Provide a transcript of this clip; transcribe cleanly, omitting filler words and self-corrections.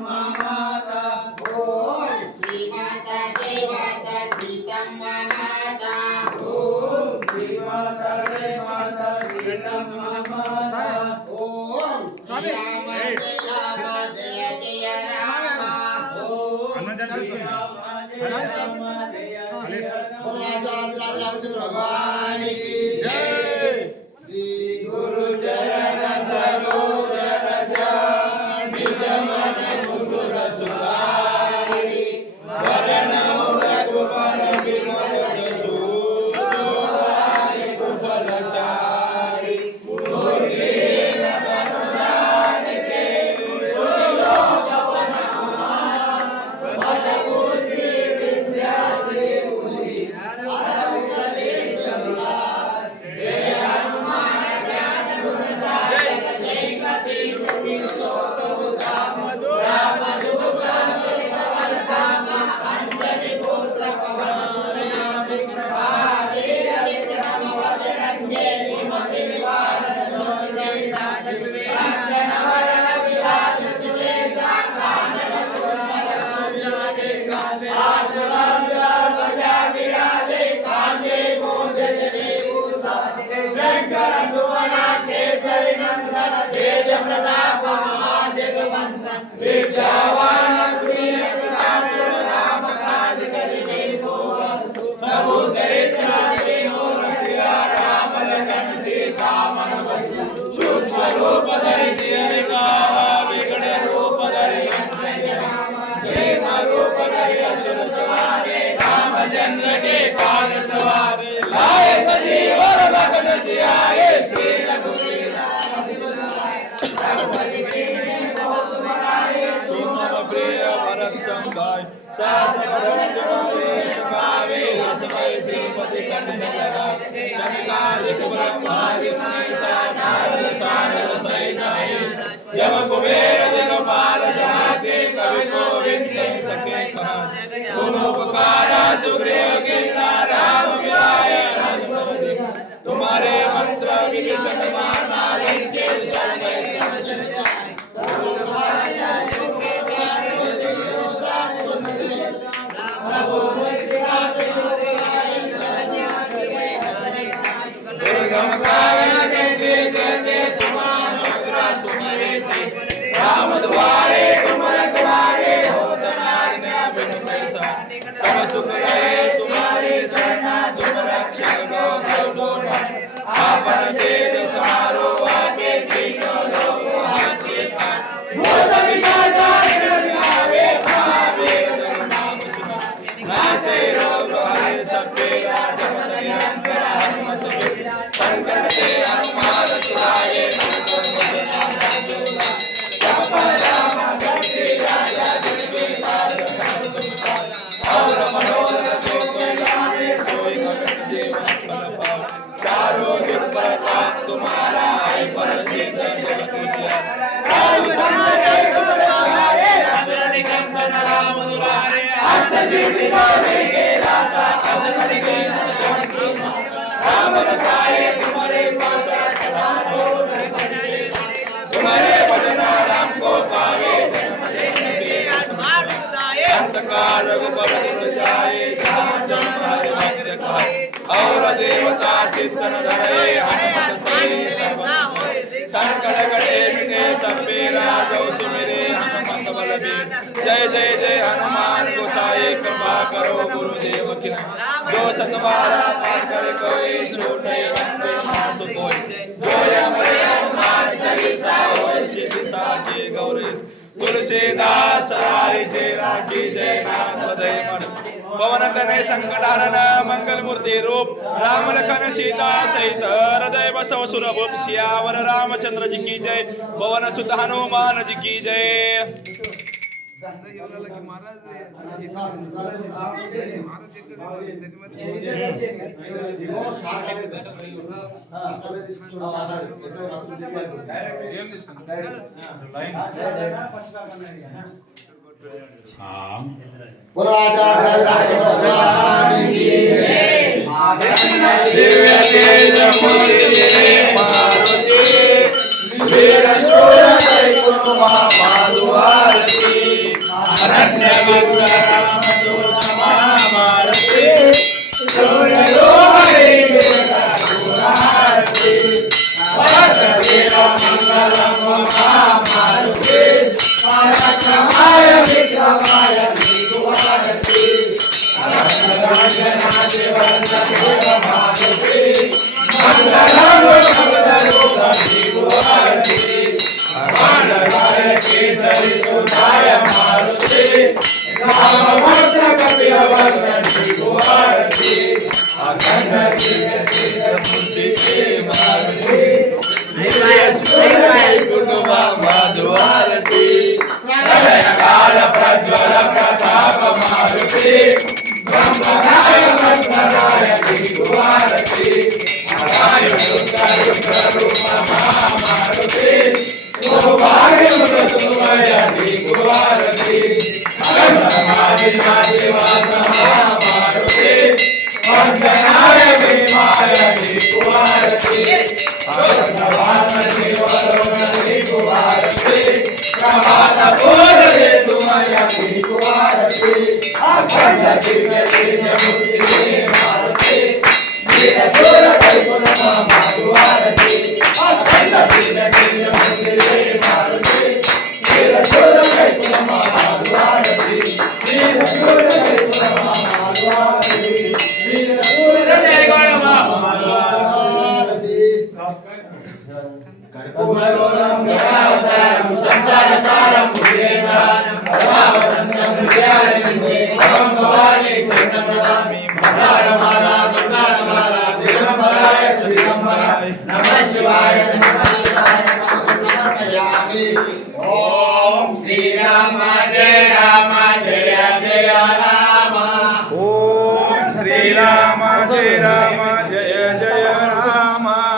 माता ओम श्री माता जय माता सीतम्मा माता ओम श्री माता जय माता सीतम्मा माता ओम श्री राम जय जय राम ओम श्री राम जय राम जय जय राम भगवान की जय श्री गुरु चरण सरोज रज निज मन मुकुर सुधारि वरणौ रघुबर विमल जसु जोदायि कुशल चारि मुरलीन वरदान के सुनिलो पवन कुमार बल बुद्धि विद्या देवुनि उपदेश विलास जय हनुमान ज्ञान गुण सागर जय कपीस तिहु लोक उजाम रामदूत अतुलित बल धाम अंजनी पुत्र पवन सुत नाम महावीर विक्रम बजरंगी कुमति निवार सुमति साध कांचन वरण विराज सुबेसा कानन कुंडल कुंजवति हाथ वज्र ध्वजा विराजे कांधे मूंज जनेऊसा शंकर सुवन केसरी नंदन तेज प्रताप महाजगवंदन विद्यावान गुणी अति चातुर राम काज करिबे को प्रभु चरित्र देखो सिया राम लखन सीता मन बसु सूक्ष्म रूप धरि सियहि कावा विकट रूप धरि भीम रूप धरि असुर सवारे रामचंद्र के काज सवारे लाए सजीवन लखन जियाए श्री रघुवीर रघुपति कीन्ही बहुत बड़ाई तुम मम प्रिय भरत सम भाई सहस बदन तुम्हारे सुभावे हस भय श्रीपति कंठ लगाए चमकादिक ब्रह्मादि मुनीसा नारद सारद सहित जम कुबेर दिगपाल जहाते कवि गोविंद कहि सके कहा तुम उपकारा सुग्रीव कीन्हा राम मिलाए राजपद देखा तुम्हारे मंत्र विभीषण माना लंकेश्वर भय सब जग जाए प्रभु मुद्रिका प्रिय दुर्गम काया जयते जयते सुमान अग्रा तुम्हारे ते राम द्वारे तुम रखवारे हो तनारिया बिन पैसा सब सुख रहे तुम्हारी शरणा तुम रक्षक गो गौडोना आपन तेज सहारो आपे तीनों लोक आपके थान भूत विशाल निहारे महावीर जन नाम सुना नासे रोग हरे सब पीड़ा जपत निरंतर हनुमत बीरा संकट ते हनुमान छुड़ाए मन क्रम जोला जप पर राम धरती राजा जिनके काज सकल तुम साथ और मनोरथ जो कोई लावे सोई भगत जीवन फल पाओ चारों जुग प्रताप तुम्हारा है पर सिद्ध जगत विद्या साधु संत के सुख रखाए असुर निकंदन राम दुलारे अष्ट सिद्धि नौ के दाता असुर के नंदन की माता राम रसाए तुम्हारे पास सदा रोज तुम्हारे भजन राम को पावे जन्म जन्म के अंतकाल रघुबर जाए जहाँ जन्म हरि भक्त खाए और देवता चित्तन धरे हनुमत से सब संकट कटे मिटे सब पीरा जो सुमिरे हनुमत बल बीर जय जय जय हनुमान गोसाई कृपा करो गुरुदेव की जो सतबारा पाठ करे कोई छोटे बंदे मास कोई जो यमरे हनुमान चालीसा होय सिद्धि साची गौरी तुलसीदास राय जय राखी जय नाथ हृदय मन पवन तनय संकटानन मंगल मूर्ति रूप राम लखन सीता सहित हृदय बसव सुर भूप सियावर रामचंद्र जी की जय पवन सुत हनुमान जी की जय दिव्य तेज मारुति वीर शूर महामारुति समाय श्रीगुहारती अनंतनाथनाथे वरददेवमारुते मंगलम मंगलरूप श्रीगुहारती अमरगाय केसरी सुताय मारुते रामभक्त कपिलवदन श्रीगुहारती अखंड कीर्ति के मारुते मधुवारती प्रलय काल प्रज्वल प्रताप मारुति ब्रह्मनाय वंदनाय श्रीगुहारती नारायण रुद्र रूप महामारुति सौभाग्य मृतुमय श्रीगुहारती अनंतनादिनादिवास महामारुति वंदनाय भीमाय श्रीगुहारती भगवान शिवरुण श्रीगुहारती प्रभात बोले तुम्हारा श्रीगुहारती अखंड दिव्य तेज मूर्ति मारुति वीर शूर कैपुर माधुवारती अखंड दिव्य तेज मूर्ति मारुति वीर शूर कैपुर माधुवारती वीर शूर कैपुर माधुवारती वीर शूर जय माधुवारती कर्पूरगौरं गणावतारं संसारसारं भुजगेन्द्रं सर्वावतन्तं हृदयारविन्दे भवं भवानी शरणं नमामि मंगलमाला मंगलमाला दिगंबराय दिगंबराय नमः शिवाय समर्पयामि ओम श्री राम जय जय राम